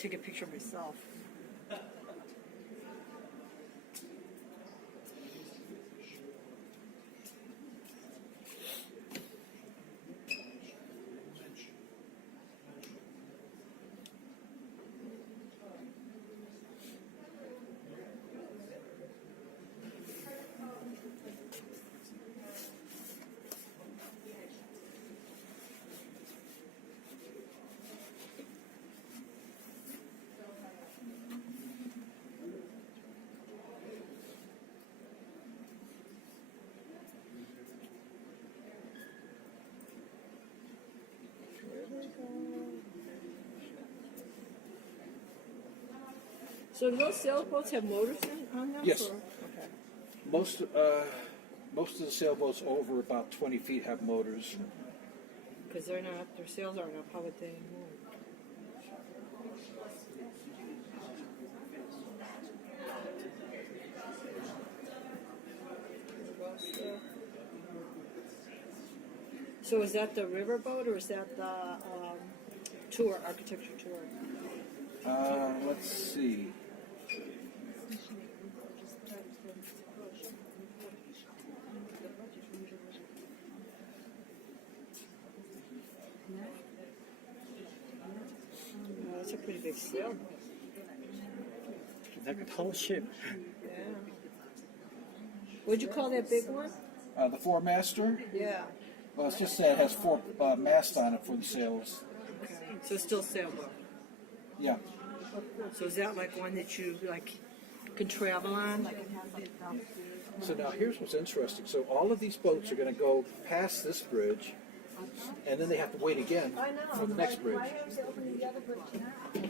take a picture of myself. So do those sailboats have motors on them? Yes. Or? Okay. Most of the sailboats over about 20 feet have motors. Because they're not, their sails aren't up, how would they move? So is that the riverboat or is that the tour, architecture tour? Let's see. That's a pretty big sailboat. Like a whole ship. Yeah. What'd you call that big one? The four-master? Yeah. Well, it's just that it has four masts on it for the sails. Okay. So it's still sailboat. Yeah. So is that like one that you like can travel on? Like it has like So now here's what's interesting. So all of these boats are going to go past this bridge, and then they have to wait again for the next bridge. Why aren't they opening the other bridge now?